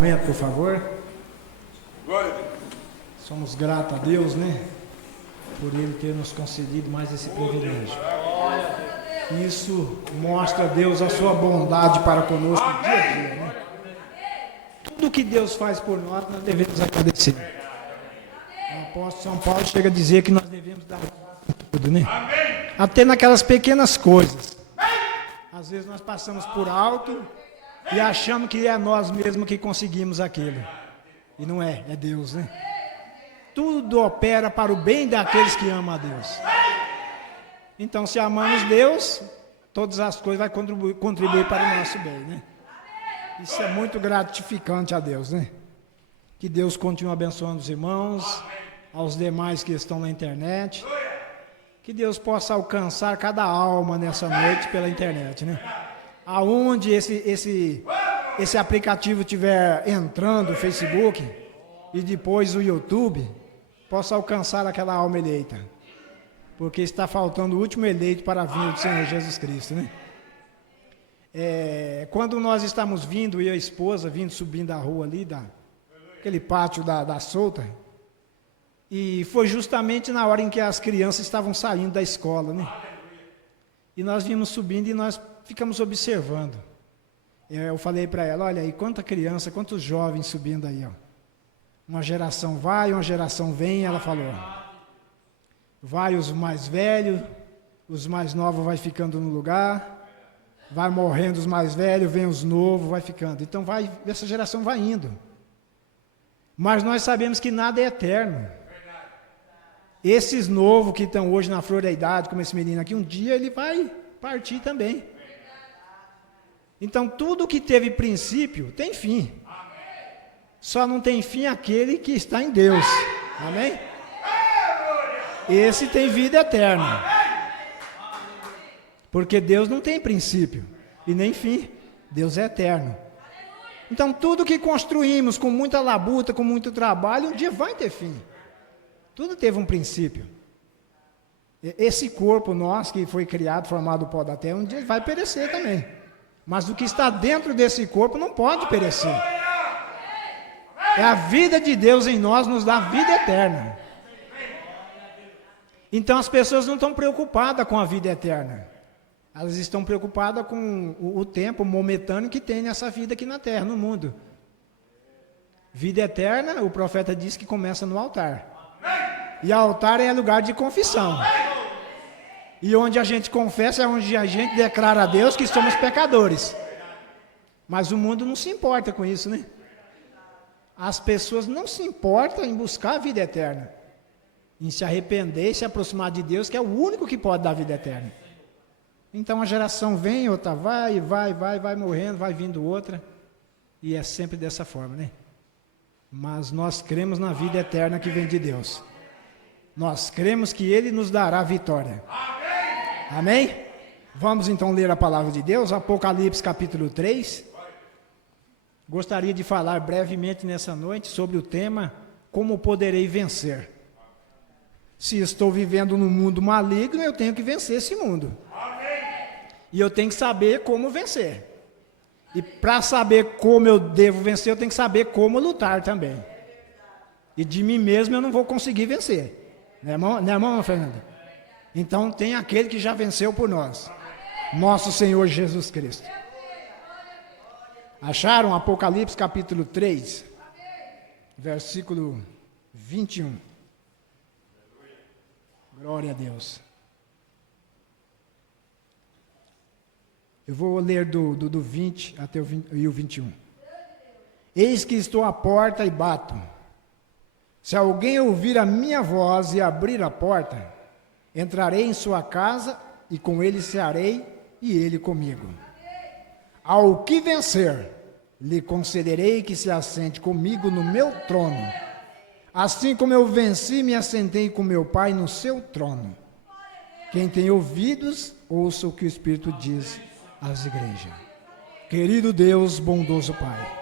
Por favor. Glória a Deus. Somos gratos a Deus, né? Por Ele ter nos concedido mais esse privilégio. Isso mostra a Deus a sua bondade para conosco dia a dia, né? Tudo que Deus faz por nós devemos agradecer. O apóstolo São Paulo chega a dizer que nós devemos dar tudo, né? Até naquelas pequenas coisas. Às vezes nós passamos por alto e achamos que é nós mesmos que conseguimos aquilo. E não é, é Deus, né? Tudo opera para o bem daqueles que amam a Deus. Então, se amamos Deus, todas as coisas vão contribuir para o nosso bem, né? Isso é muito gratificante a Deus, né? Que Deus continue abençoando os irmãos, aos demais que estão na internet. Que Deus possa alcançar cada alma nessa noite pela internet, né? Aonde esse aplicativo estiver entrando, o Facebook, e depois o YouTube, possa alcançar aquela alma eleita. Porque está faltando o último eleito para a vinda do Senhor Jesus Cristo, né? Quando nós estamos vindo, eu e a esposa, subindo a rua ali, aquele pátio da Solta, e foi justamente na hora em que as crianças estavam saindo da escola, né? E nós vimos subindo e nós ficamos observando. Eu falei para ela, olha aí, quanta criança, quantos jovens subindo aí, ó. Uma geração vai, uma geração vem, ela falou. Vai os mais velhos, os mais novos vai ficando no lugar, vai morrendo os mais velhos, vem os novos, vai ficando. Então essa geração vai indo. Mas nós sabemos que nada é eterno. Esses novos que estão hoje na flor da idade, como esse menino aqui, um dia ele vai partir também. Então tudo que teve princípio tem fim. Só não tem fim aquele que está em Deus. Amém? Esse tem vida eterna. Porque Deus não tem princípio e nem fim. Deus é eterno. Então tudo que construímos com muita labuta, com muito trabalho, um dia vai ter fim. Tudo teve um princípio. Esse corpo nosso que foi criado, formado do pó da terra, um dia vai perecer também. Mas o que está dentro desse corpo não pode perecer. É a vida de Deus em nós, nos dá vida eterna. Então as pessoas não estão preocupadas com a vida eterna. Elas estão preocupadas com o tempo momentâneo que tem nessa vida aqui na terra, no mundo. Vida eterna, o profeta diz que começa no altar. E altar é lugar de confissão. E onde a gente confessa é onde a gente declara a Deus que somos pecadores. Mas o mundo não se importa com isso, né? As pessoas não se importam em buscar a vida eterna. Em se arrepender e se aproximar de Deus, que é o único que pode dar vida eterna. Então a geração vem, outra vai morrendo, vai vindo outra. E é sempre dessa forma, né? Mas nós cremos na vida eterna que vem de Deus. Nós cremos que Ele nos dará vitória. Amém? Vamos então ler a palavra de Deus, Apocalipse capítulo 3. Gostaria de falar brevemente nessa noite sobre o tema Como poderei vencer? Se estou vivendo num mundo maligno, eu tenho que vencer esse mundo. E eu tenho que saber como vencer. E para saber como eu devo vencer, eu tenho que saber como lutar também. E de mim mesmo eu não vou conseguir vencer. Não é, irmão Fernanda? Então tem aquele que já venceu por nós. Nosso Senhor Jesus Cristo. Acharam Apocalipse capítulo 3, versículo 21. Glória a Deus. Eu vou ler do 20 até o 21. Eis que estou à porta e bato. Se alguém ouvir a minha voz e abrir a porta, entrarei em sua casa e com ele cearei e ele comigo. Ao que vencer, lhe concederei que se assente comigo no meu trono. Assim como eu venci e me assentei com meu Pai no seu trono. Quem tem ouvidos, ouça o que o Espírito diz às igrejas. Querido Deus, bondoso Pai,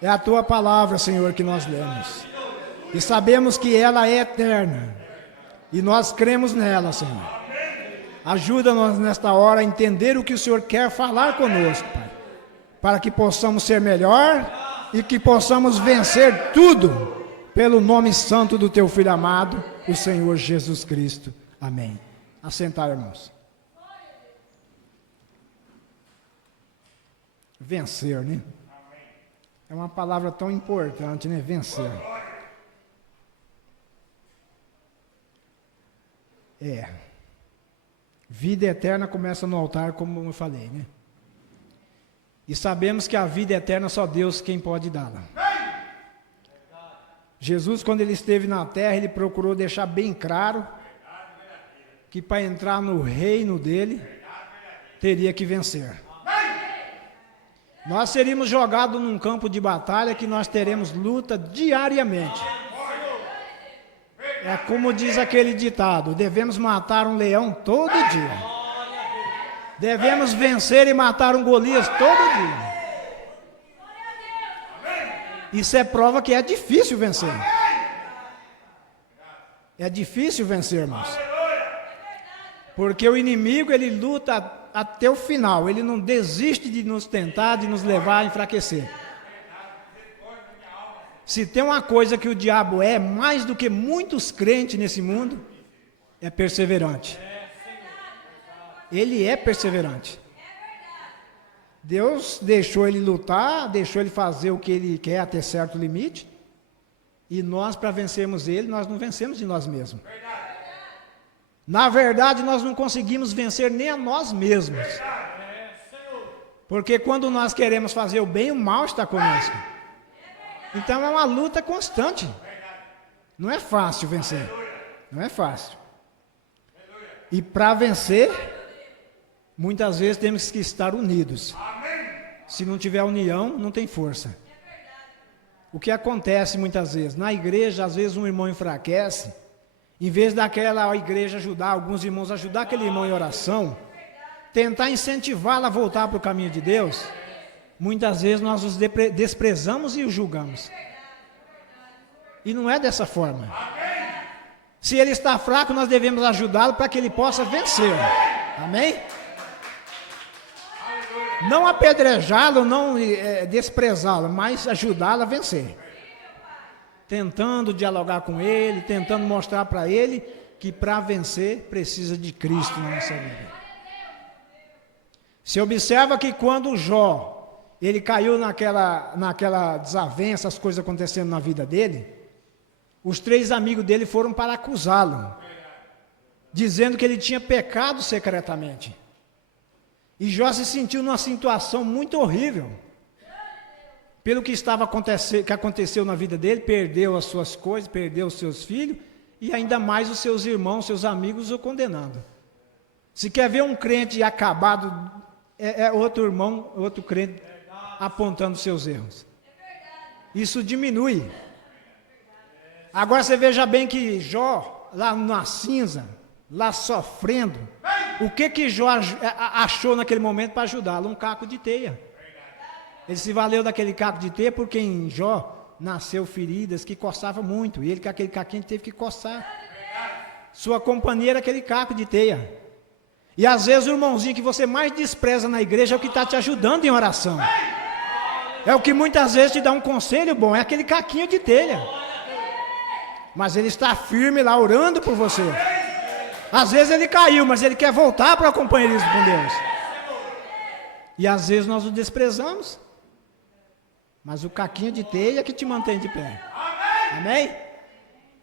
é a Tua palavra, Senhor, que nós lemos. E sabemos que ela é eterna. E nós cremos nela, Senhor. Ajuda-nos nesta hora a entender o que o Senhor quer falar conosco, Pai. Para que possamos ser melhor e que possamos vencer tudo pelo nome santo do teu Filho amado, o Senhor Jesus Cristo. Amém. Assentar, irmãos. Vencer, né? É uma palavra tão importante, né? Vencer. Vida eterna começa no altar, como eu falei, né? E sabemos que a vida eterna só Deus quem pode dá-la. Jesus, quando ele esteve na terra, ele procurou deixar bem claro que para entrar no reino dele, teria que vencer. Nós seríamos jogados num campo de batalha que nós teremos luta diariamente. É como diz aquele ditado: devemos matar um leão todo dia. Devemos vencer e matar um Golias todo dia. Isso é prova que é difícil vencer. É difícil vencer, irmãos. Porque o inimigo, ele luta até o final. Ele não desiste de nos tentar, de nos levar a enfraquecer. Se tem uma coisa que o diabo é, mais do que muitos crentes nesse mundo, é perseverante. Ele é perseverante. Deus deixou ele lutar, deixou ele fazer o que ele quer até certo limite. E nós, para vencermos ele, nós não vencemos de nós mesmos. Na verdade, nós não conseguimos vencer nem a nós mesmos. Porque quando nós queremos fazer o bem, o mal está conosco. Então é uma luta constante. Não é fácil vencer. Não é fácil. E para vencer, muitas vezes temos que estar unidos. Se não tiver união, não tem força. O que acontece muitas vezes? Na igreja, às vezes um irmão enfraquece. Em vez daquela igreja ajudar, alguns irmãos ajudar aquele irmão em oração, tentar incentivá-lo a voltar para o caminho de Deus, muitas vezes nós os desprezamos e os julgamos. E não é dessa forma. Se ele está fraco, nós devemos ajudá-lo para que ele possa vencer. Amém? Não apedrejá-lo, não desprezá-lo, mas ajudá-lo a vencer. Tentando dialogar com ele, tentando mostrar para ele que para vencer precisa de Cristo na nossa vida. Você observa que quando Jó, ele caiu naquela desavença, as coisas acontecendo na vida dele, os 3 amigos dele foram para acusá-lo, dizendo que ele tinha pecado secretamente. E Jó se sentiu numa situação muito horrível. Pelo que aconteceu na vida dele, perdeu as suas coisas, perdeu os seus filhos, e ainda mais os seus irmãos, seus amigos o condenando. Se quer ver um crente acabado, é outro irmão, outro crente apontando seus erros. Isso diminui. Agora você veja bem que Jó, lá na cinza, lá sofrendo, o que Jó achou naquele momento para ajudá-lo? Um caco de teia. Ele se valeu daquele caco de teia porque em Jó nasceu feridas que coçavam muito. E ele com aquele caquinho teve que coçar. Sua companhia era aquele caco de teia. E às vezes o irmãozinho que você mais despreza na igreja é o que está te ajudando em oração. É o que muitas vezes te dá um conselho bom, é aquele caquinho de telha. Mas ele está firme lá orando por você. Às vezes ele caiu, mas ele quer voltar para o companheirismo com Deus. E às vezes nós o desprezamos. Mas o caquinho de teia é que te mantém de pé. Amém?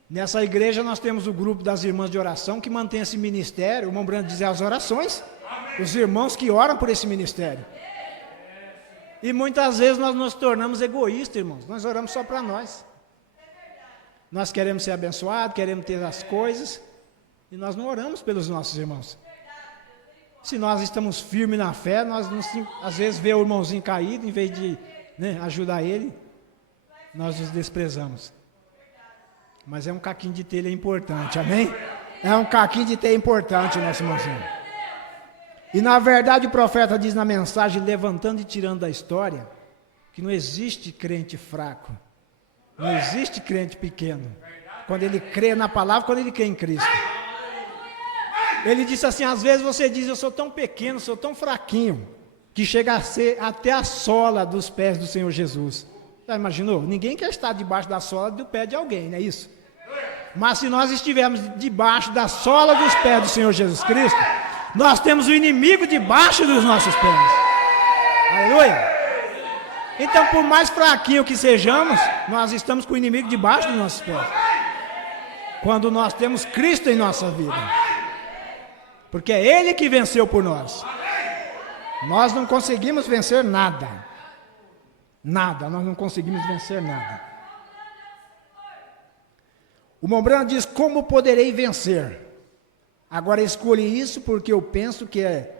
Nessa igreja nós temos o grupo das irmãs de oração que mantém esse ministério. O irmão Brando diz as orações. Os irmãos que oram por esse ministério. E muitas vezes nós nos tornamos egoístas, irmãos. Nós oramos só para nós. Nós queremos ser abençoados, queremos ter as coisas. E nós não oramos pelos nossos irmãos. Se nós estamos firmes na fé, nós às vezes vê o irmãozinho caído, em vez de ajudar ele, nós os desprezamos. Mas é um caquinho de telha importante, amém? É um caquinho de telha importante, nosso irmãozinho. E na verdade o profeta diz na mensagem, levantando e tirando da história, que não existe crente fraco, não existe crente pequeno, quando ele crê na palavra, quando ele crê em Cristo. Ele disse assim, às vezes você diz, eu sou tão pequeno, sou tão fraquinho, que chega a ser até a sola dos pés do Senhor Jesus. Já imaginou? Ninguém quer estar debaixo da sola do pé de alguém, não é isso? Mas se nós estivermos debaixo da sola dos pés do Senhor Jesus Cristo, nós temos o inimigo debaixo dos nossos pés. Aleluia! Então, por mais fraquinho que sejamos, nós estamos com o inimigo debaixo dos nossos pés. Quando nós temos Cristo em nossa vida. Porque é Ele que venceu por nós. Nós não conseguimos vencer nada. Nada, nós não conseguimos vencer nada. O Mombrana diz, como poderei vencer? Agora escolhi isso porque eu penso que é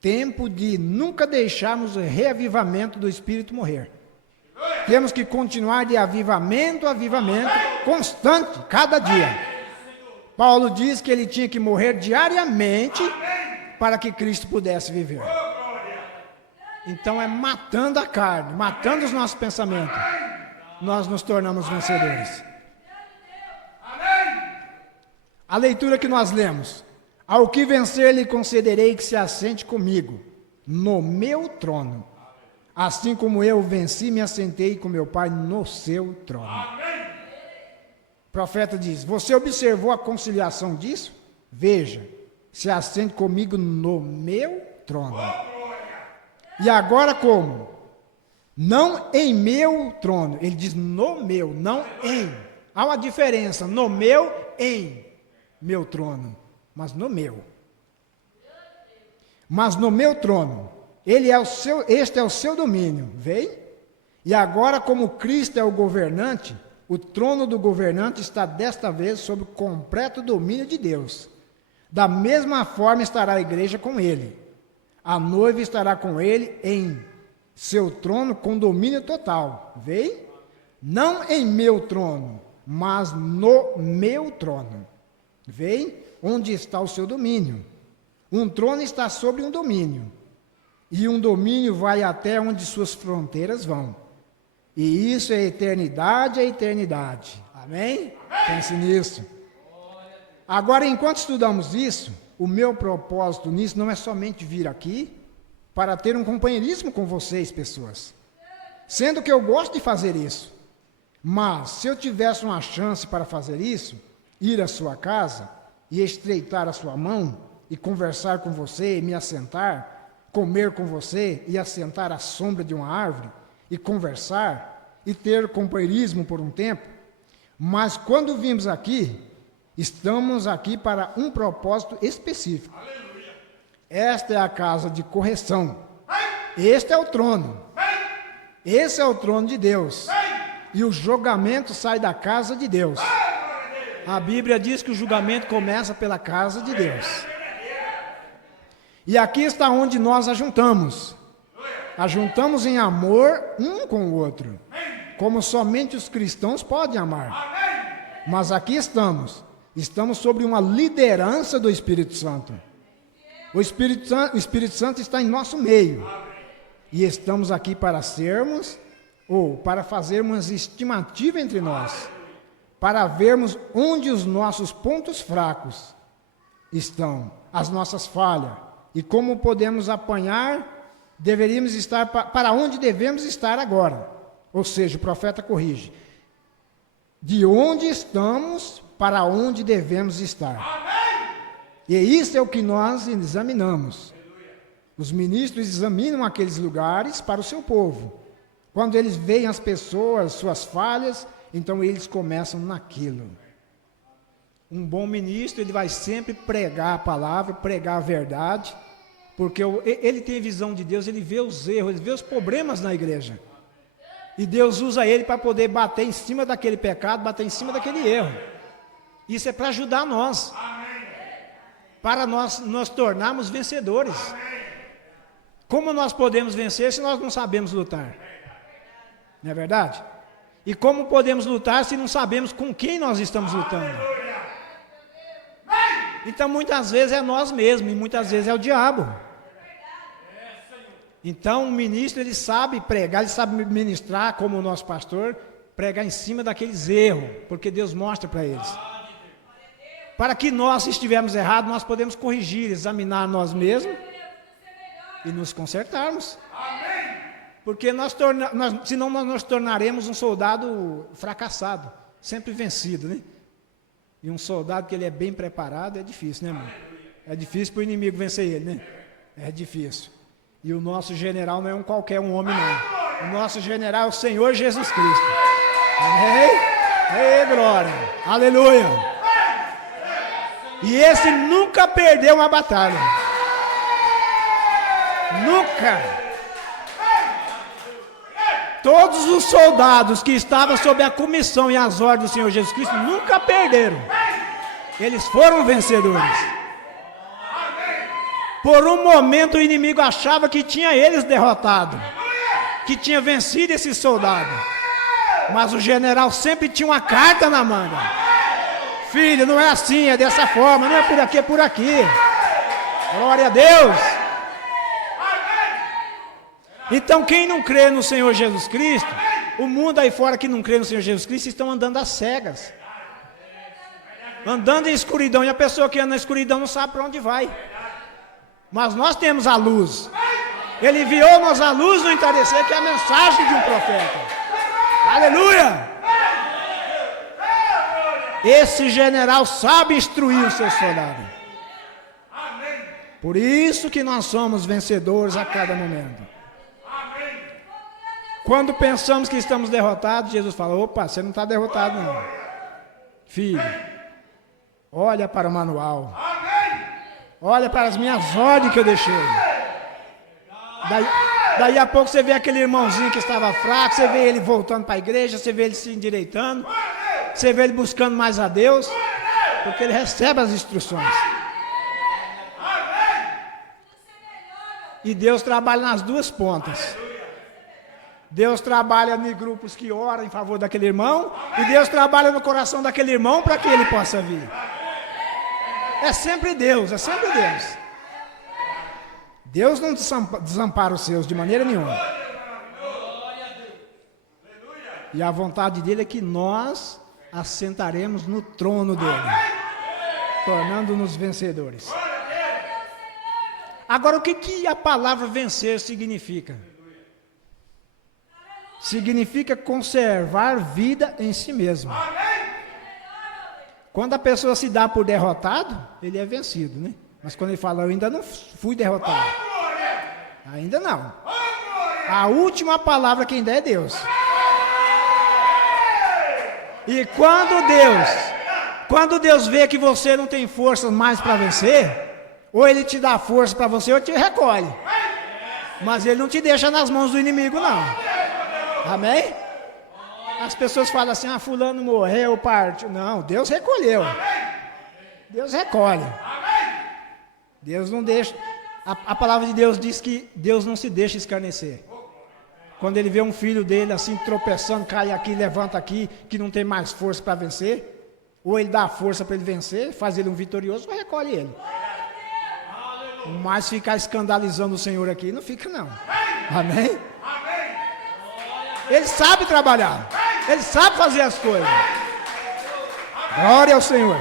tempo de nunca deixarmos o reavivamento do Espírito morrer. Temos que continuar de avivamento a avivamento, constante, cada dia. Paulo diz que ele tinha que morrer diariamente para que Cristo pudesse viver. Então é matando a carne, matando os nossos pensamentos, nós nos tornamos vencedores. A leitura que nós lemos. Ao que vencer lhe concederei que se assente comigo no meu trono, assim como eu venci e me assentei com meu Pai no seu trono. O profeta diz, você observou a conciliação disso? Veja, se assente comigo no meu trono. E agora como? Não em meu trono, ele diz no meu, não em. Há uma diferença, no meu, em meu trono. Mas no meu. Mas no meu trono. Este é o seu domínio. Vem? E agora, como Cristo é o governante, o trono do governante está desta vez sob o completo domínio de Deus. Da mesma forma estará a igreja com ele. A noiva estará com ele em seu trono com domínio total. Vem? Não em meu trono, mas no meu trono. Vem? Onde está o seu domínio? Um trono está sobre um domínio, e um domínio vai até onde suas fronteiras vão. E isso é eternidade a eternidade. Amém? Pense nisso. Agora, enquanto estudamos isso, o meu propósito nisso não é somente vir aqui para ter um companheirismo com vocês, pessoas. Sendo que eu gosto de fazer isso. Mas, se eu tivesse uma chance para fazer isso, ir à sua casa e estreitar a sua mão e conversar com você e me assentar, comer com você e assentar à sombra de uma árvore e conversar e ter companheirismo por um tempo, mas quando vimos aqui, estamos aqui para um propósito específico. Aleluia. Esta é a casa de correção. Este é o trono. Esse é o trono de Deus. E o julgamento sai da casa de Deus. A Bíblia diz que o julgamento começa pela casa de Deus. E aqui está onde nós ajuntamos. Ajuntamos em amor um com o outro. Como somente os cristãos podem amar. Mas aqui estamos. Estamos sobre uma liderança do Espírito Santo. O Espírito Santo está em nosso meio. E estamos aqui para sermos, ou para fazermos estimativa entre nós. Para vermos onde os nossos pontos fracos estão, as nossas falhas, e como podemos apanhar, deveríamos estar, para onde devemos estar agora. Ou seja, o profeta corrige. De onde estamos, para onde devemos estar. Amém. E isso é o que nós examinamos. Os ministros examinam aqueles lugares para o seu povo. Quando eles veem as pessoas, suas falhas, então eles começam naquilo. Um bom ministro, ele vai sempre pregar a palavra, pregar a verdade, porque ele tem visão de Deus, ele vê os erros, ele vê os problemas na igreja. E Deus usa ele para poder bater em cima daquele pecado, bater em cima daquele erro. Isso é para ajudar nós. Para nós nos tornarmos vencedores. Como nós podemos vencer se nós não sabemos lutar? Não é verdade? E como podemos lutar se não sabemos com quem nós estamos lutando? Então muitas vezes é nós mesmos e muitas vezes é o diabo. Então o ministro ele sabe pregar, ele sabe ministrar como o nosso pastor, pregar em cima daqueles erros, porque Deus mostra para eles. Para que nós, se estivermos errados, nós podemos corrigir, examinar nós mesmos e nos consertarmos. Porque senão nós nos tornaremos um soldado fracassado, sempre vencido, né? E um soldado que ele é bem preparado é difícil, né, irmão? É difícil para o inimigo vencer ele, né? É difícil. E o nosso general não é qualquer homem, não. O nosso general é o Senhor Jesus Cristo. Amém? Ei, glória. Aleluia. E esse nunca perdeu uma batalha. Nunca. Todos os soldados que estavam sob a comissão e as ordens do Senhor Jesus Cristo nunca perderam. Eles foram vencedores. Por um momento o inimigo achava que tinha eles derrotado, que tinha vencido esse soldado. Mas o general sempre tinha uma carta na manga. Filho, não é assim, é dessa forma, não é por aqui, é por aqui. Glória a Deus. Então quem não crê no Senhor Jesus Cristo, o mundo aí fora que não crê no Senhor Jesus Cristo, estão andando às cegas. Andando em escuridão, e a pessoa que anda na escuridão não sabe para onde vai. Mas nós temos a luz. Ele enviou-nos a luz no entardecer, que é a mensagem de um profeta. Aleluia! Esse general sabe instruir o seu soldado. Por isso que nós somos vencedores a cada momento. Quando pensamos que estamos derrotados, Jesus fala: opa, você não está derrotado não. Filho, olha para o manual. Olha para as minhas ordens que eu deixei. Daí a pouco você vê aquele irmãozinho que estava fraco, você vê ele voltando para a igreja, você vê ele se endireitando, você vê ele buscando mais a Deus, porque ele recebe as instruções. E Deus trabalha nas duas pontas. Deus trabalha em grupos que oram em favor daquele irmão, e Deus trabalha no coração daquele irmão para que ele possa vir. É sempre Deus, é sempre Deus. Deus não desampara os seus de maneira nenhuma. E a vontade dele é que nós assentaremos no trono dele, tornando-nos vencedores. Agora, o que a palavra vencer significa? Significa conservar vida em si mesmo. Quando a pessoa se dá por derrotado, ele é vencido, né? Mas quando ele fala: eu ainda não fui derrotado, ainda não. A última palavra quem dá é Deus. E quando Deus vê que você não tem forças mais para vencer, ou ele te dá força para você, ou te recolhe. Mas ele não te deixa nas mãos do inimigo, não. Amém? As pessoas falam assim: ah, fulano morreu, partiu. Não, Deus recolheu. Deus recolhe. Deus não deixa. A palavra de Deus diz que Deus não se deixa escarnecer. Quando ele vê um filho dele assim tropeçando, cai aqui, levanta aqui, que não tem mais força para vencer, ou ele dá força para ele vencer, faz ele um vitorioso, ou recolhe ele. Mas ficar escandalizando o Senhor aqui, não fica não. Amém? Ele sabe trabalhar. Ele sabe fazer as coisas. Glória ao Senhor.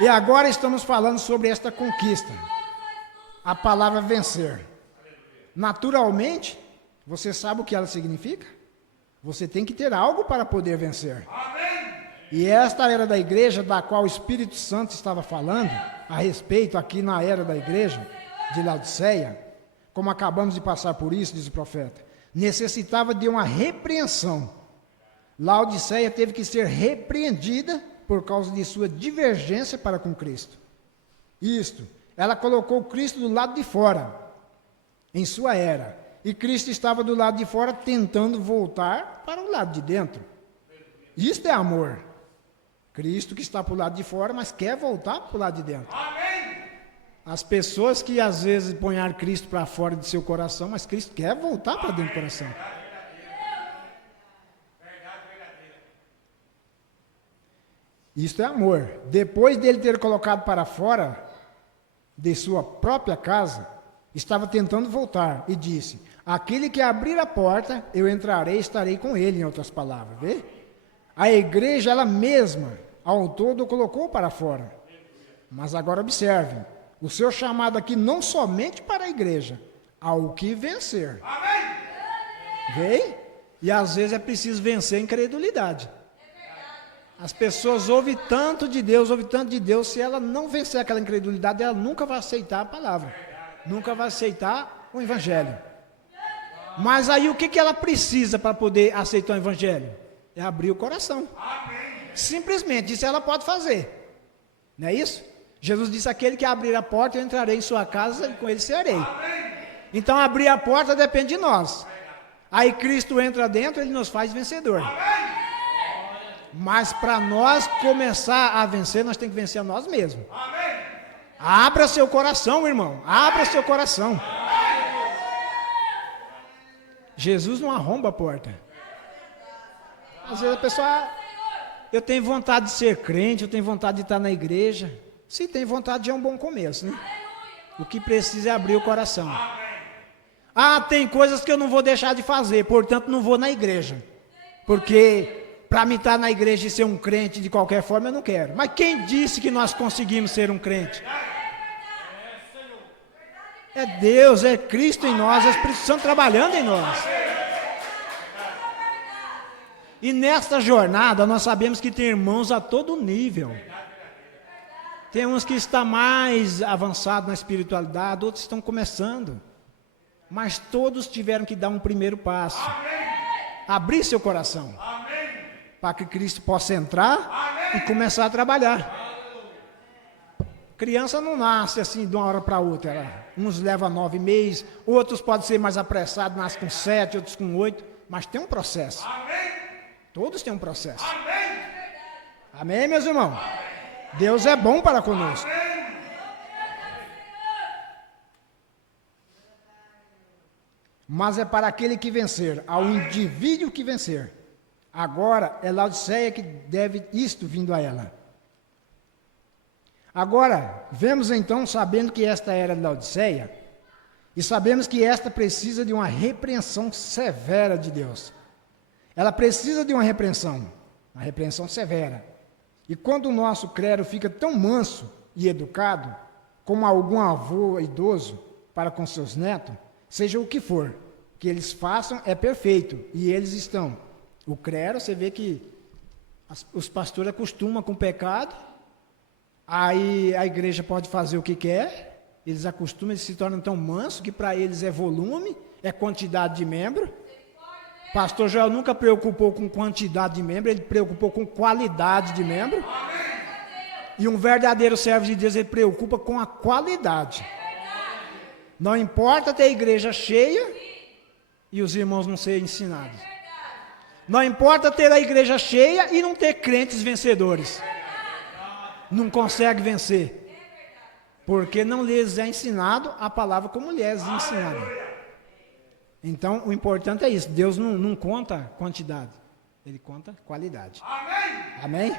E agora estamos falando sobre esta conquista. A palavra vencer. Naturalmente, você sabe o que ela significa? Você tem que ter algo para poder vencer. E esta era da igreja da qual o Espírito Santo estava falando a respeito aqui na era da igreja de Laodiceia, como acabamos de passar por isso, diz o profeta, necessitava de uma repreensão. Laodiceia teve que ser repreendida por causa de sua divergência para com Cristo. Isto, ela colocou Cristo do lado de fora, em sua era, e Cristo estava do lado de fora tentando voltar para o lado de dentro. Isto é amor. Cristo que está para o lado de fora, mas quer voltar para o lado de dentro. Amém. As pessoas que às vezes põem Cristo para fora de seu coração, mas Cristo quer voltar para dentro do coração. Isto é amor. Depois dele ter colocado para fora de sua própria casa, estava tentando voltar e disse: aquele que abrir a porta, eu entrarei e estarei com ele, em outras palavras. Vê? A igreja, ela mesma, ao todo o colocou para fora. Mas agora observe, o seu chamado aqui não somente para a igreja, ao que vencer. Vem? E às vezes é preciso vencer a incredulidade. As pessoas ouvem tanto de Deus, se ela não vencer aquela incredulidade, ela nunca vai aceitar a palavra, nunca vai aceitar o evangelho. Mas aí o que ela precisa para poder aceitar o evangelho? É abrir o coração. Simplesmente, isso ela pode fazer. Não é isso? Jesus disse: aquele que abrir a porta, eu entrarei em sua casa e com ele cearei. Então abrir a porta depende de nós. Aí Cristo entra dentro, ele nos faz vencedor. Mas para nós começar a vencer, nós temos que vencer a nós mesmos. Abra seu coração, irmão. Abra seu coração. Jesus não arromba a porta. Às vezes a pessoa: eu tenho vontade de ser crente, eu tenho vontade de estar na igreja. Se tem vontade, já é um bom começo, né? O que precisa é abrir o coração. Tem coisas que eu não vou deixar de fazer, portanto não vou na igreja. Porque para mim estar na igreja e ser um crente de qualquer forma, eu não quero. Mas quem disse que nós conseguimos ser um crente? É Deus, é Cristo em nós, é o Espírito Santo trabalhando em nós. E nesta jornada, nós sabemos que tem irmãos a todo nível. Tem uns que estão mais avançados na espiritualidade, outros estão começando. Mas todos tiveram que dar um primeiro passo. Abrir seu coração. Para que Cristo possa entrar e começar a trabalhar. Criança não nasce assim de uma hora para outra. Uns levam 9 meses, outros podem ser mais apressados, nascem com 7, outros com 8. Mas tem um processo. Todos têm um processo. Amém, meus irmãos? Deus é bom para conosco. Mas é para aquele que vencer, ao indivíduo que vencer. Agora é Laodiceia que deve isto vindo a ela. Agora, vemos então, sabendo que esta era Laodiceia, e sabemos que esta precisa de uma repreensão severa de Deus. Ela precisa de uma repreensão severa. E quando o nosso clero fica tão manso e educado, como algum avô idoso para com seus netos, seja o que for, que eles façam é perfeito, e eles estão. O clero, você vê que os pastores acostumam com o pecado, aí a igreja pode fazer o que quer, eles acostumam, eles se tornam tão mansos que para eles é volume, é quantidade de membro. Pastor Joel nunca preocupou com quantidade de membro, ele preocupou com qualidade de membro. E um verdadeiro servo de Deus, ele preocupa com a qualidade. Não importa ter a igreja cheia e os irmãos não serem ensinados. Não importa ter a igreja cheia e não ter crentes vencedores. Não consegue vencer. Porque não lhes é ensinado a palavra como lhes é ensinada. Então, o importante é isso. Deus não conta quantidade. Ele conta qualidade. Amém?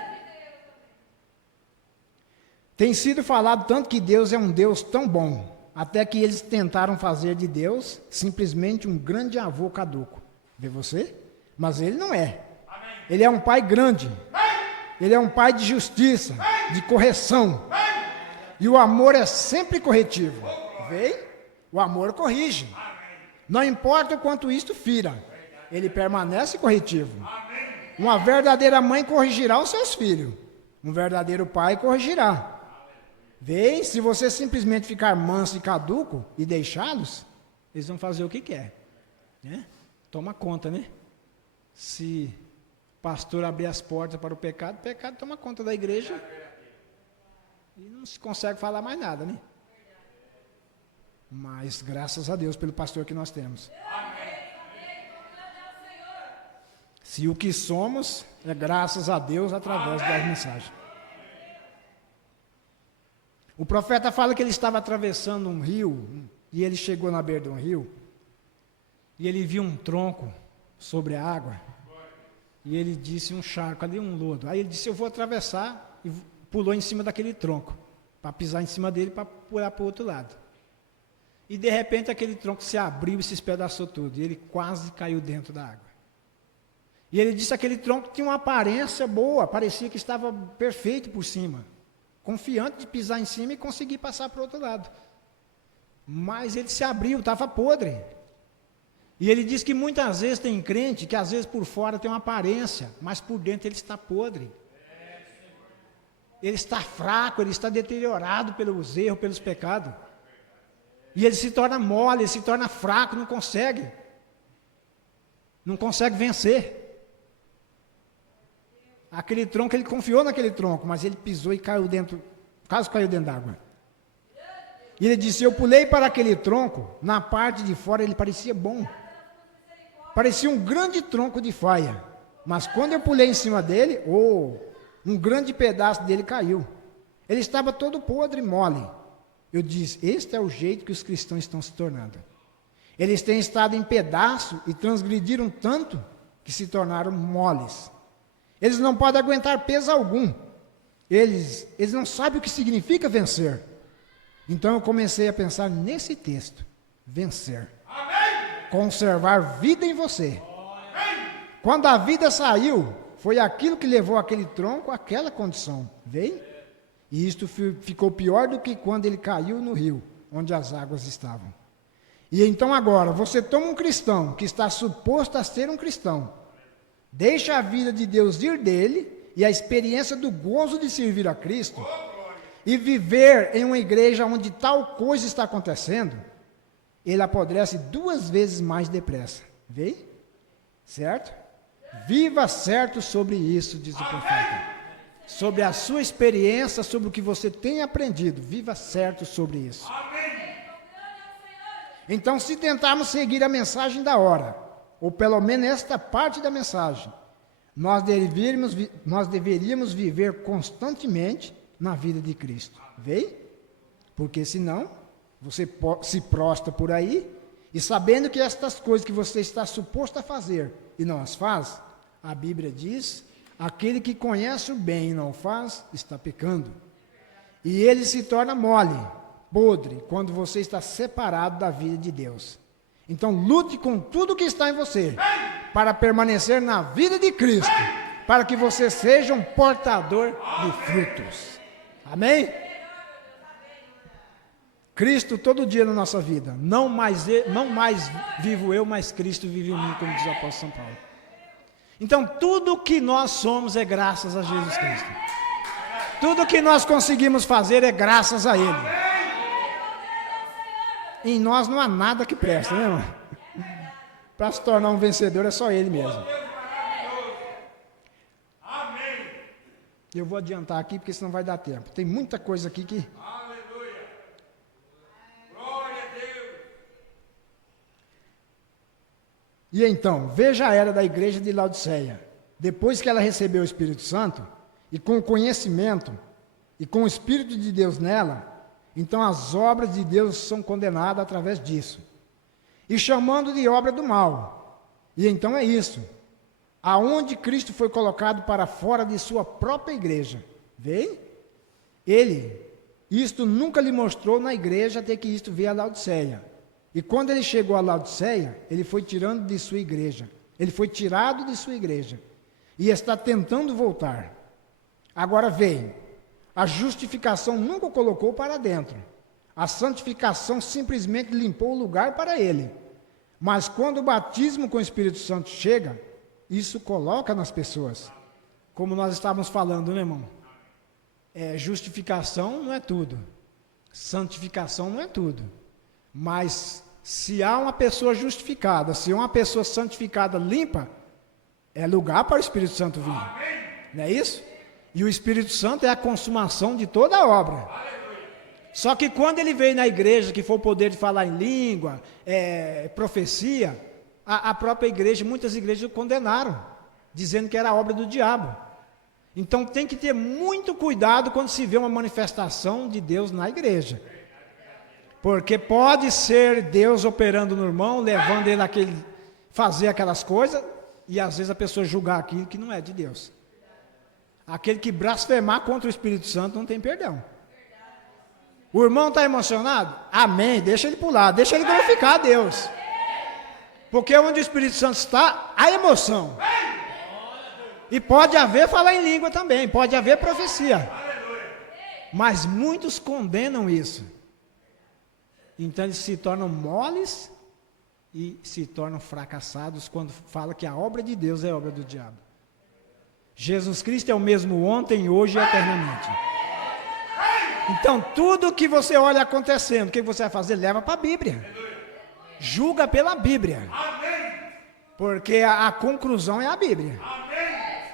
Tem sido falado tanto que Deus é um Deus tão bom, até que eles tentaram fazer de Deus simplesmente um grande avô caduco. Vê você? Mas ele não é. Ele é um pai grande. Ele é um pai de justiça, de correção. E o amor é sempre corretivo. Vê? O amor corrige. Não importa o quanto isto fira, ele permanece corretivo. Uma verdadeira mãe corrigirá os seus filhos. Um verdadeiro pai corrigirá. Vê, se você simplesmente ficar manso e caduco e deixá-los, eles vão fazer o que quer. Né? Toma conta, né? Se o pastor abrir as portas para o pecado toma conta da igreja e não se consegue falar mais nada, né? Mas graças a Deus pelo pastor que nós temos. Se o que somos é graças a Deus através das mensagens. O profeta fala que ele estava atravessando um rio e ele chegou na beira de um rio e ele viu um tronco sobre a água e ele disse um charco ali, um lodo. Aí ele disse: eu vou atravessar, e pulou em cima daquele tronco para pisar em cima dele para pular para o outro lado. E de repente aquele tronco se abriu e se espedaçou tudo. E ele quase caiu dentro da água. E ele disse que aquele tronco tinha uma aparência boa, parecia que estava perfeito por cima, confiante de pisar em cima e conseguir passar para o outro lado. Mas ele se abriu, estava podre. E ele diz que muitas vezes tem crente que às vezes por fora tem uma aparência, mas por dentro ele está podre. Ele está fraco, ele está deteriorado pelos erros, pelos pecados. E ele se torna mole, ele se torna fraco, não consegue vencer. Aquele tronco, ele confiou naquele tronco, mas ele pisou e caiu dentro, quase caiu dentro d'água. E ele disse, eu pulei para aquele tronco, na parte de fora ele parecia bom. Parecia um grande tronco de faia. Mas quando eu pulei em cima dele, um grande pedaço dele caiu. Ele estava todo podre e mole. Eu disse, este é o jeito que os cristãos estão se tornando. Eles têm estado em pedaço e transgrediram tanto que se tornaram moles. Eles não podem aguentar peso algum. Eles não sabem o que significa vencer. Então eu comecei a pensar nesse texto. Vencer. Amém. Conservar vida em você. Amém. Quando a vida saiu, foi aquilo que levou aquele tronco àquela condição. Veio? E isto ficou pior do que quando ele caiu no rio, onde as águas estavam. E então agora, você toma um cristão, que está suposto a ser um cristão, deixa a vida de Deus ir dele, e a experiência do gozo de servir a Cristo, e viver em uma igreja onde tal coisa está acontecendo, ele apodrece 2 vezes mais depressa. Vê? Certo? Viva certo sobre isso, diz o profeta. Sobre a sua experiência, sobre o que você tem aprendido. Viva certo sobre isso. Então, se tentarmos seguir a mensagem da hora, ou pelo menos esta parte da mensagem, nós deveríamos viver constantemente na vida de Cristo. Vê? Porque senão, você se prostra por aí, e sabendo que estas coisas que você está suposto a fazer, e não as faz, a Bíblia diz, aquele que conhece o bem e não faz, está pecando. E ele se torna mole, podre, quando você está separado da vida de Deus. Então lute com tudo que está em você, para permanecer na vida de Cristo, para que você seja um portador de frutos. Amém? Cristo todo dia na nossa vida. Não mais vivo eu, mas Cristo vive em mim, como diz o apóstolo São Paulo. Então tudo que nós somos é graças a Jesus Cristo. Tudo que nós conseguimos fazer é graças a Ele. Em nós não há nada que presta, né, irmão? Para se tornar um vencedor é só Ele mesmo. Eu vou adiantar aqui porque senão vai dar tempo. Tem muita coisa aqui que... Aleluia! Glória a Deus! E então, veja a era da igreja de Laodiceia. Depois que ela recebeu o Espírito Santo, e com o conhecimento, e com o Espírito de Deus nela, então as obras de Deus são condenadas através disso. E chamando de obra do mal. E então é isso. Aonde Cristo foi colocado para fora de sua própria igreja. Vê? Isto nunca lhe mostrou na igreja até que isto veio a Laodiceia. E quando ele chegou a Laodiceia, ele foi tirando de sua igreja. Ele foi tirado de sua igreja. E está tentando voltar. Agora veio. A justificação nunca o colocou para dentro. A santificação simplesmente limpou o lugar para ele. Mas quando o batismo com o Espírito Santo chega, isso coloca nas pessoas. Como nós estávamos falando, né, irmão? Justificação não é tudo. Santificação não é tudo. Mas se há uma pessoa justificada, se há uma pessoa santificada limpa, é lugar para o Espírito Santo vir. Não é isso? E o Espírito Santo é a consumação de toda a obra. Só que quando ele veio na igreja, que foi o poder de falar em língua, profecia, a própria igreja, muitas igrejas o condenaram, dizendo que era obra do diabo. Então tem que ter muito cuidado quando se vê uma manifestação de Deus na igreja. Porque pode ser Deus operando no irmão, levando ele a fazer aquelas coisas, e às vezes a pessoa julgar aquilo que não é de Deus. Aquele que blasfemar contra o Espírito Santo não tem perdão. O irmão está emocionado? Amém, deixa ele pular, deixa ele glorificar a Deus. Porque onde o Espírito Santo está, há emoção. E pode haver falar em língua também, pode haver profecia. Mas muitos condenam isso. Então eles se tornam moles e se tornam fracassados quando fala que a obra de Deus é obra do diabo. Jesus Cristo é o mesmo ontem, hoje e eternamente. Então tudo que você olha acontecendo, o que você vai fazer? Leva para a Bíblia. Julga pela Bíblia. Porque a conclusão é a Bíblia.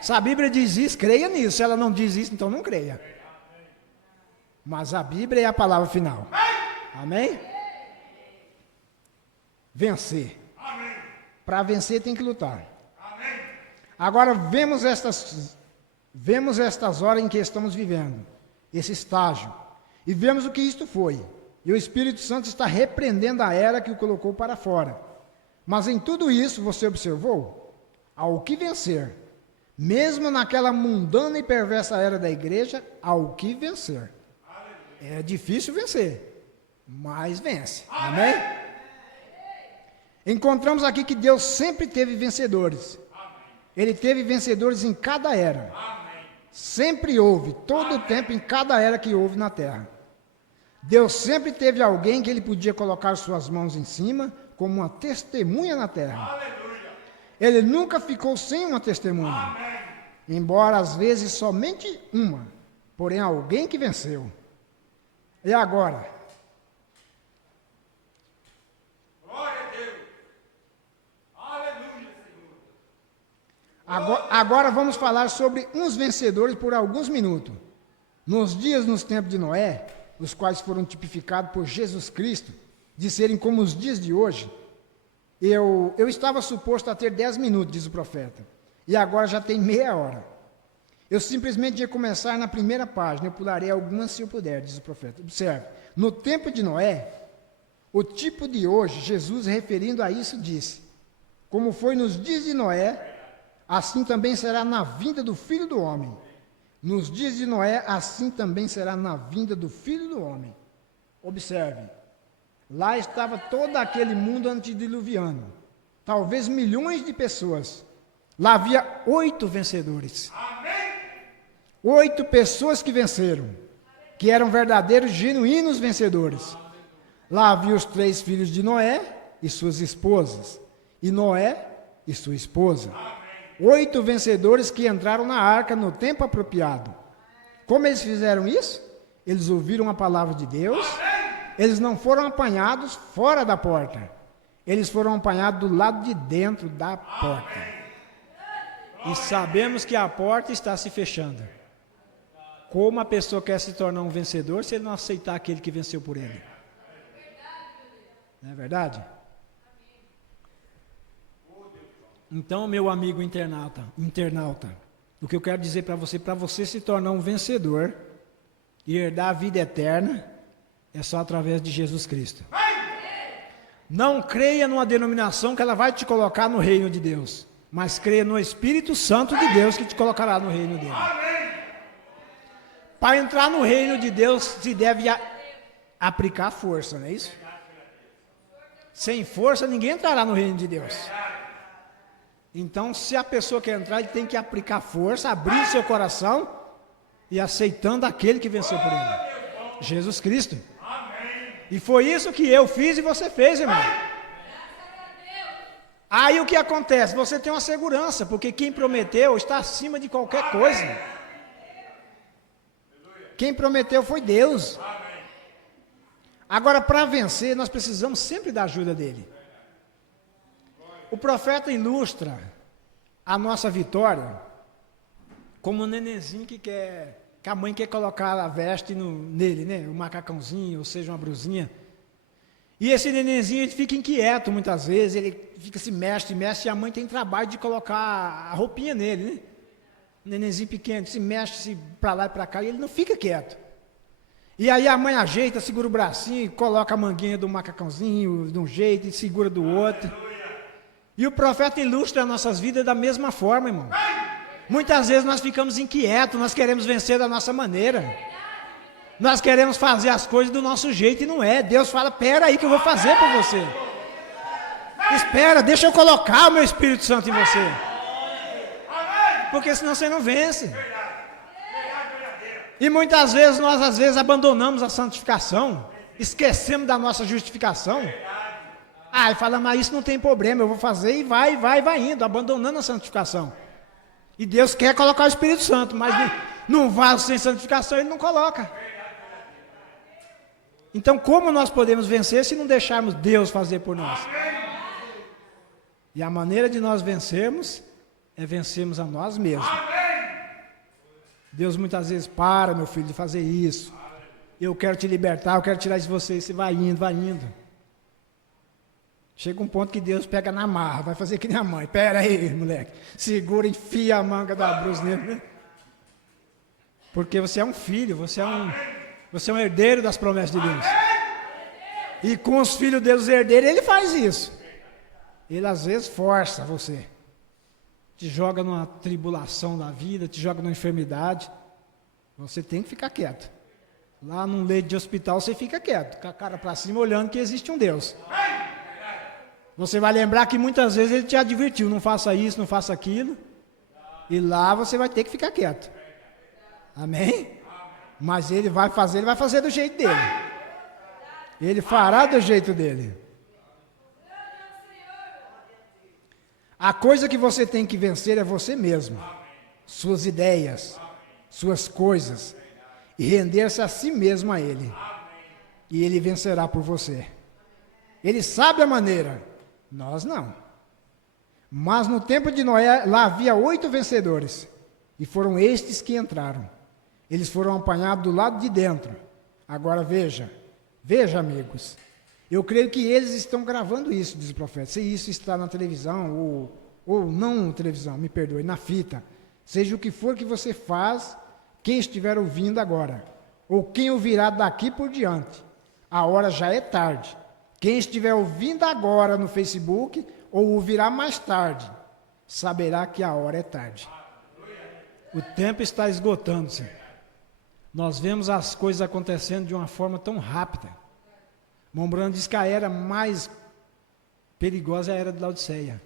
Se a Bíblia diz isso, creia nisso. Se ela não diz isso, então não creia. Mas a Bíblia é a palavra final. Amém? Vencer. Para vencer tem que lutar. Agora vemos estas horas em que estamos vivendo, esse estágio, e vemos o que isto foi. E o Espírito Santo está repreendendo a era que o colocou para fora. Mas em tudo isso, você observou? Ao que vencer. Mesmo naquela mundana e perversa era da igreja, ao que vencer. É difícil vencer, mas vence. Amém? Encontramos aqui que Deus sempre teve vencedores. Ele teve vencedores em cada era. Sempre houve, todo o tempo, em cada era que houve na terra. Deus sempre teve alguém que ele podia colocar suas mãos em cima, como uma testemunha na terra. Ele nunca ficou sem uma testemunha. Embora às vezes somente uma, porém alguém que venceu. E agora? Glória a Deus. Aleluia, Senhor. Agora vamos falar sobre uns vencedores por alguns minutos. Nos tempos de Noé, os quais foram tipificados por Jesus Cristo, de serem como os dias de hoje, eu estava suposto a ter 10 minutos, diz o profeta, e agora já tem meia hora. Eu simplesmente ia começar na primeira página, eu pularei algumas se eu puder, diz o profeta. Observe, no tempo de Noé, o tipo de hoje, Jesus referindo a isso disse, como foi nos dias de Noé, assim também será na vinda do Filho do Homem. Nos dias de Noé, assim também será na vinda do Filho do Homem. Observe, lá estava todo aquele mundo antediluviano, talvez milhões de pessoas. Lá havia 8 vencedores. 8 pessoas que venceram, que eram verdadeiros, genuínos vencedores. Lá havia os 3 filhos de Noé e suas esposas, e Noé e sua esposa. 8 vencedores que entraram na arca no tempo apropriado. Como eles fizeram isso? Eles ouviram a palavra de Deus. Eles não foram apanhados fora da porta. Eles foram apanhados do lado de dentro da porta. E sabemos que a porta está se fechando. Como a pessoa quer se tornar um vencedor se ele não aceitar aquele que venceu por ele? Não é verdade? Então, meu amigo internauta, o que eu quero dizer para você se tornar um vencedor e herdar a vida eterna, é só através de Jesus Cristo. Não creia numa denominação que ela vai te colocar no reino de Deus, mas creia no Espírito Santo de Deus que te colocará no reino dele. Para entrar no reino de Deus, se deve aplicar força, não é isso? Sem força, ninguém entrará no reino de Deus. Então, se a pessoa quer entrar, ele tem que aplicar força, abrir seu coração e aceitando aquele que venceu por ele, Jesus Cristo. E foi isso que eu fiz e você fez, irmão. Aí o que acontece? Você tem uma segurança, porque quem prometeu está acima de qualquer coisa. Quem prometeu foi Deus. Agora, para vencer, nós precisamos sempre da ajuda dele. O profeta ilustra a nossa vitória como um nenenzinho que a mãe quer colocar a veste nele, né? Um macacãozinho, ou seja, uma brusinha. E esse nenenzinho ele fica inquieto muitas vezes, ele fica se mexe, e a mãe tem trabalho de colocar a roupinha nele, né? Um nenenzinho pequeno, se mexe para lá e para cá, e ele não fica quieto. E aí a mãe ajeita, segura o bracinho, coloca a manguinha do macacãozinho de um jeito e segura do outro. E o profeta ilustra as nossas vidas da mesma forma, irmão. Muitas vezes nós ficamos inquietos, nós queremos vencer da nossa maneira. Nós queremos fazer as coisas do nosso jeito e não é. Deus fala, espera aí que eu vou fazer por você. Espera, deixa eu colocar o meu Espírito Santo em você. Porque senão você não vence. E muitas vezes nós abandonamos a santificação, esquecemos da nossa justificação. E falamos, mas isso não tem problema, eu vou fazer e vai indo, abandonando a santificação. E Deus quer colocar o Espírito Santo, mas num vaso sem santificação Ele não coloca. Então como nós podemos vencer se não deixarmos Deus fazer por nós? E a maneira de nós vencermos é vencermos a nós mesmos. Deus muitas vezes para, meu filho, de fazer isso. Eu quero te libertar, eu quero tirar isso de você. E você vai indo. Chega um ponto que Deus pega na marra, vai fazer que nem a mãe. Pera aí, moleque. Segura, enfia a manga da blusa nele. Porque você é um filho, você é um herdeiro das promessas de Deus. E com os filhos dele, os herdeiros, ele faz isso. Ele às vezes força você. Te joga numa tribulação da vida, te joga numa enfermidade. Você tem que ficar quieto. Lá num leito de hospital você fica quieto, com a cara para cima, olhando que existe um Deus. Você vai lembrar que muitas vezes Ele te advertiu, não faça isso, não faça aquilo. E lá você vai ter que ficar quieto. Amém? Mas Ele vai fazer do jeito dele. Ele fará do jeito dele. A coisa que você tem que vencer é você mesmo, suas ideias, suas coisas, e render-se a si mesmo a Ele. E Ele vencerá por você. Ele sabe a maneira, nós não. Mas no tempo de Noé, lá havia 8 vencedores, e foram estes que entraram. Eles foram apanhados do lado de dentro. Agora veja, amigos. Eu creio que eles estão gravando isso, diz o profeta. Se isso está na televisão, ou não na televisão, me perdoe, na fita. Seja o que for que você faz, quem estiver ouvindo agora, ou quem ouvirá daqui por diante, a hora já é tarde. Quem estiver ouvindo agora no Facebook, ou ouvirá mais tarde, saberá que a hora é tarde. O tempo está esgotando-se. Nós vemos as coisas acontecendo de uma forma tão rápida. Mombrano diz que a era mais perigosa é a era de Laodiceia.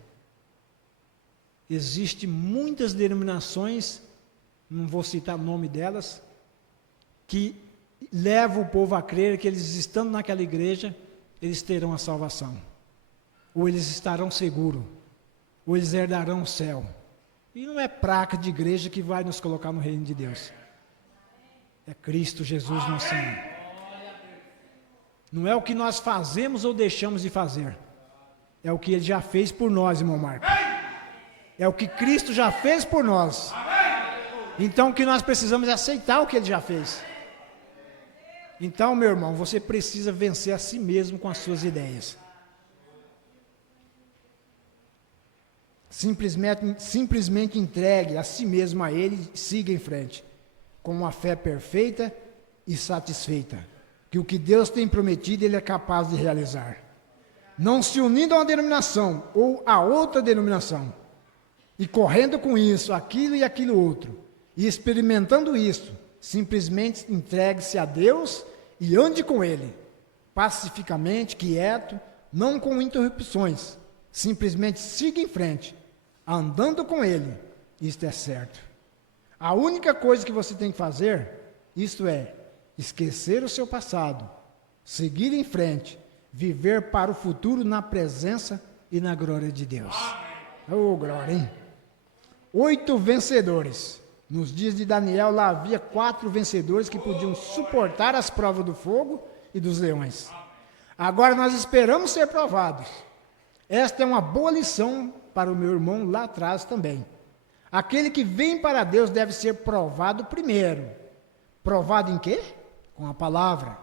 Existem muitas denominações, não vou citar o nome delas, que levam o povo a crer que eles estando naquela igreja, eles terão a salvação. Ou eles estarão seguros, ou eles herdarão o céu. E não é placa de igreja que vai nos colocar no reino de Deus. É Cristo Jesus nosso Senhor. Não é o que nós fazemos ou deixamos de fazer. É o que Ele já fez por nós, irmão Marco. É o que Cristo já fez por nós. Então o que nós precisamos é aceitar o que Ele já fez. Então, meu irmão, você precisa vencer a si mesmo com as suas ideias. Simplesmente entregue a si mesmo a Ele e siga em frente, com uma fé perfeita e satisfeita, que o que Deus tem prometido Ele é capaz de realizar. Não se unindo a uma denominação ou a outra denominação, e correndo com isso, aquilo e aquilo outro, e experimentando isso, simplesmente entregue-se a Deus e ande com Ele, pacificamente, quieto, não com interrupções, simplesmente siga em frente, andando com Ele, isto é certo. A única coisa que você tem que fazer, isto é, esquecer o seu passado, seguir em frente, viver para o futuro na presença e na glória de Deus. Oh, glória, hein? 8 vencedores. Nos dias de Daniel, lá havia 4 vencedores que podiam suportar as provas do fogo e dos leões. Agora nós esperamos ser provados. Esta é uma boa lição para o meu irmão lá atrás também. Aquele que vem para Deus deve ser provado primeiro. Provado em quê? Com a palavra.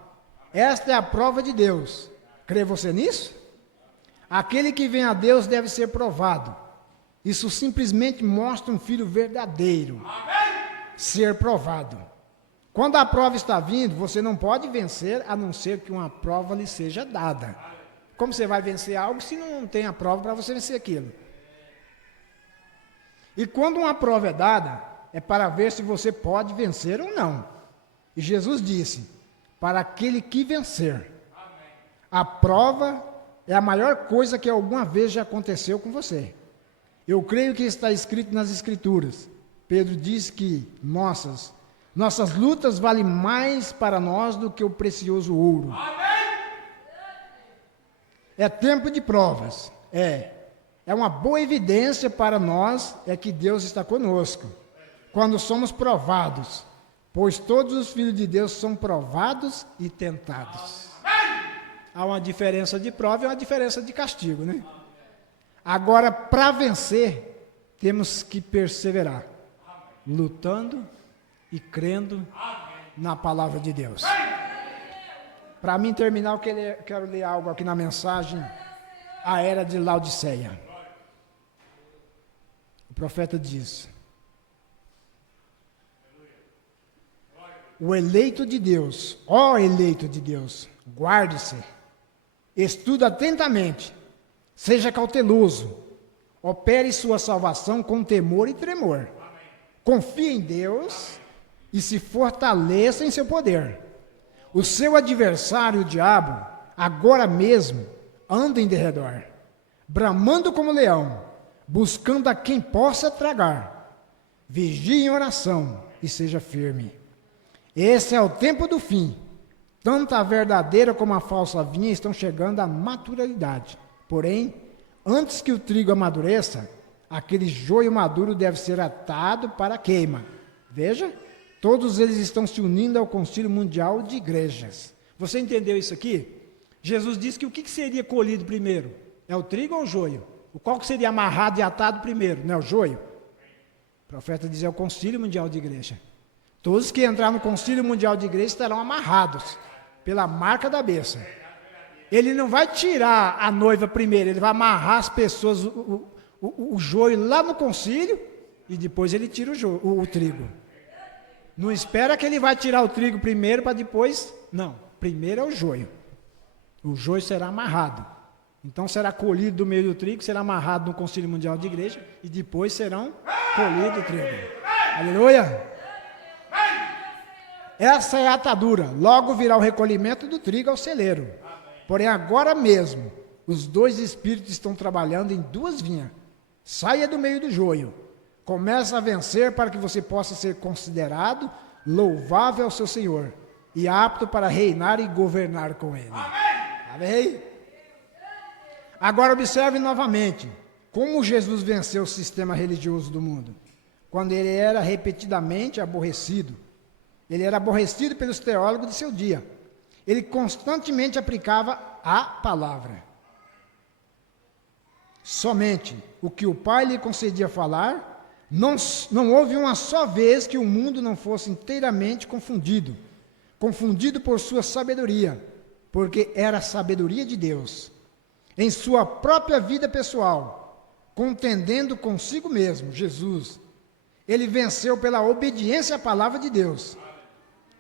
Esta é a prova de Deus. Crê você nisso? Aquele que vem a Deus deve ser provado. Isso simplesmente mostra um filho verdadeiro. Ser provado. Quando a prova está vindo, você não pode vencer a não ser que uma prova lhe seja dada. Como você vai vencer algo se não tem a prova para você vencer aquilo? E quando uma prova é dada, é para ver se você pode vencer ou não. E Jesus disse, para aquele que vencer. A prova é a maior coisa que alguma vez já aconteceu com você. Eu creio que está escrito nas Escrituras, Pedro diz que nossas lutas valem mais para nós do que o precioso ouro. É tempo de provas. É uma boa evidência para nós que Deus está conosco. Quando somos provados, pois todos os filhos de Deus são provados e tentados. Há uma diferença de prova e uma diferença de castigo, né? Agora, para vencer, temos que perseverar, lutando e crendo na palavra de Deus. Para mim terminar, eu quero ler algo aqui na mensagem, a era de Laodiceia. O profeta diz: o eleito de Deus, ó eleito de Deus, guarde-se, estuda atentamente, seja cauteloso, opere sua salvação com temor e tremor. Confie em Deus e se fortaleça em seu poder. O seu adversário, o diabo, agora mesmo anda em derredor, bramando como leão, buscando a quem possa tragar. Vigie em oração e seja firme. Esse é o tempo do fim. Tanto a verdadeira como a falsa vinha estão chegando à maturidade. Porém, antes que o trigo amadureça, aquele joio maduro deve ser atado para a queima. Veja, todos eles estão se unindo ao Concílio Mundial de Igrejas. Você entendeu isso aqui? Jesus disse que o que seria colhido primeiro? É o trigo ou o joio? O qual que seria amarrado e atado primeiro? Não é o joio? O profeta diz: é o Concílio Mundial de Igreja. Todos que entrarem no Concílio Mundial de Igreja estarão amarrados pela marca da besta. Ele não vai tirar a noiva primeiro, ele vai amarrar as pessoas, o joio lá no concílio, e depois ele tira o trigo. Não espera que ele vai tirar o trigo primeiro para depois, não. Primeiro é o joio. O joio será amarrado. Então será colhido do meio do trigo, será amarrado no Concílio Mundial de Igreja, e depois serão colhido o trigo. Aleluia! Essa é a atadura. Logo virá o recolhimento do trigo ao celeiro. Porém, agora mesmo, os dois espíritos estão trabalhando em duas vinhas. Saia do meio do joio. Comece a vencer para que você possa ser considerado louvável ao seu Senhor e apto para reinar e governar com Ele. Amém? Agora observe novamente como Jesus venceu o sistema religioso do mundo. Quando ele era repetidamente aborrecido. Ele era aborrecido pelos teólogos de seu dia. Ele constantemente aplicava a palavra. Somente o que o Pai lhe concedia falar, não houve uma só vez que o mundo não fosse inteiramente confundido por sua sabedoria, porque era a sabedoria de Deus. Em sua própria vida pessoal, contendendo consigo mesmo, Jesus, ele venceu pela obediência à palavra de Deus.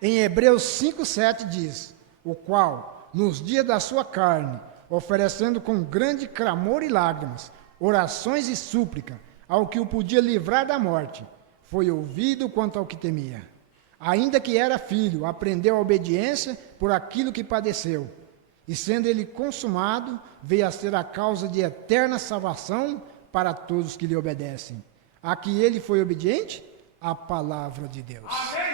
Em Hebreus 5,7 diz: o qual, nos dias da sua carne, oferecendo com grande clamor e lágrimas, orações e súplica, ao que o podia livrar da morte, foi ouvido quanto ao que temia. Ainda que era filho, aprendeu a obediência por aquilo que padeceu, e sendo ele consumado, veio a ser a causa de eterna salvação para todos que lhe obedecem. A que ele foi obediente? A palavra de Deus. Amém.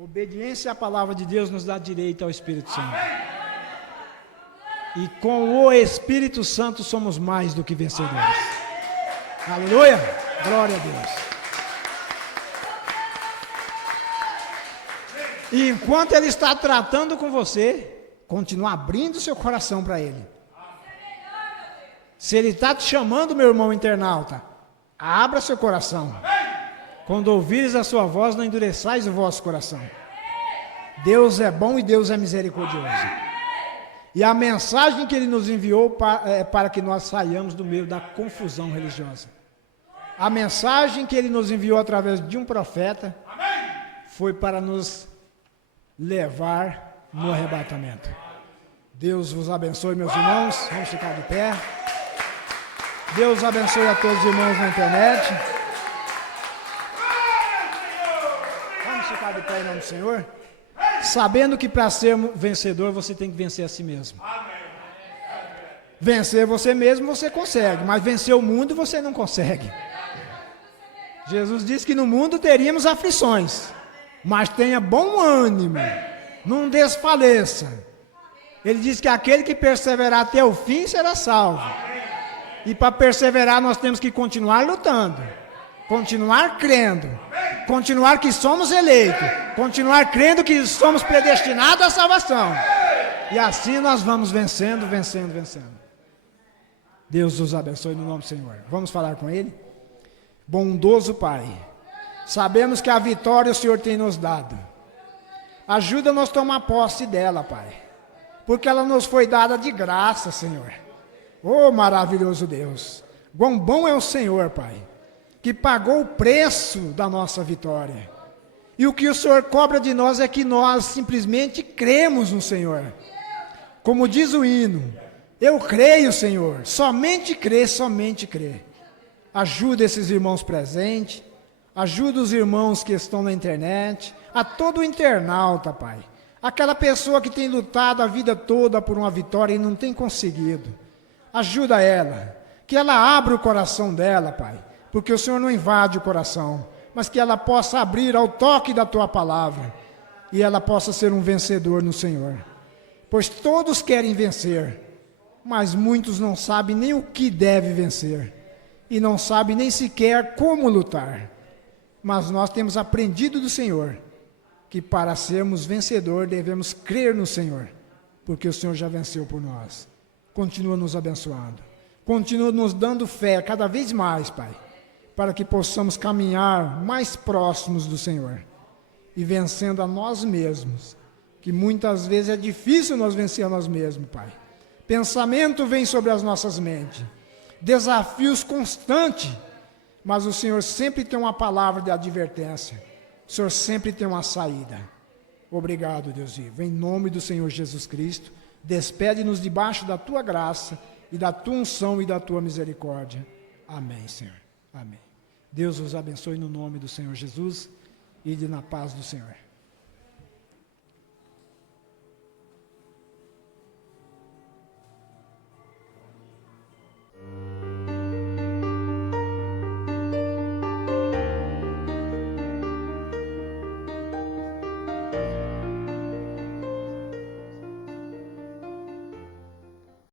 Obediência à palavra de Deus nos dá direito ao Espírito Santo. E com o Espírito Santo somos mais do que vencedores. Aleluia! Glória a Deus. E enquanto Ele está tratando com você, continua abrindo seu coração para Ele. Se Ele está te chamando, meu irmão internauta, abra seu coração. Quando ouvires a sua voz, não endureçais o vosso coração. Deus é bom e Deus é misericordioso. E a mensagem que Ele nos enviou para que nós saiamos do meio da confusão religiosa. A mensagem que Ele nos enviou através de um profeta foi para nos levar no arrebatamento. Deus vos abençoe, meus irmãos. Vamos ficar de pé. Deus abençoe a todos os irmãos na internet. Vamos ficar de pé em nome do Senhor. Sabendo que para ser vencedor você tem que vencer a si mesmo. Vencer você mesmo você consegue, mas vencer o mundo você não consegue. Jesus disse que no mundo teríamos aflições, mas tenha bom ânimo, não desfaleça. Ele disse que aquele que perseverar até o fim será salvo. E para perseverar nós temos que continuar lutando, continuar crendo, continuar que somos eleitos, continuar crendo que somos predestinados à salvação. E assim nós vamos vencendo, vencendo, vencendo. Deus os abençoe no nome do Senhor. Vamos falar com Ele? Bondoso Pai, sabemos que a vitória o Senhor tem nos dado. Ajuda-nos a tomar posse dela, Pai, porque ela nos foi dada de graça, Senhor. Oh, maravilhoso Deus, quão bom é o Senhor, Pai, que pagou o preço da nossa vitória. E o que o Senhor cobra de nós é que nós simplesmente cremos no Senhor. Como diz o hino, eu creio, Senhor, somente crê, somente crê. Ajuda esses irmãos presentes, ajuda os irmãos que estão na internet, a todo internauta, Pai. Aquela pessoa que tem lutado a vida toda por uma vitória e não tem conseguido. Ajuda ela, que ela abra o coração dela, Pai, porque o Senhor não invade o coração, mas que ela possa abrir ao toque da Tua palavra e ela possa ser um vencedor no Senhor. Pois todos querem vencer, mas muitos não sabem nem o que deve vencer e não sabem nem sequer como lutar. Mas nós temos aprendido do Senhor que para sermos vencedor devemos crer no Senhor, porque o Senhor já venceu por nós. Continua nos abençoando, continua nos dando fé cada vez mais, Pai, para que possamos caminhar mais próximos do Senhor e vencendo a nós mesmos, que muitas vezes é difícil nós vencer a nós mesmos, Pai. Pensamento vem sobre as nossas mentes, desafios constantes, mas o Senhor sempre tem uma palavra de advertência, o Senhor sempre tem uma saída. Obrigado, Deus vivo, em nome do Senhor Jesus Cristo, despede-nos debaixo da Tua graça e da Tua unção e da Tua misericórdia. Amém, Senhor. Amém. Deus os abençoe no nome do Senhor Jesus e na paz do Senhor.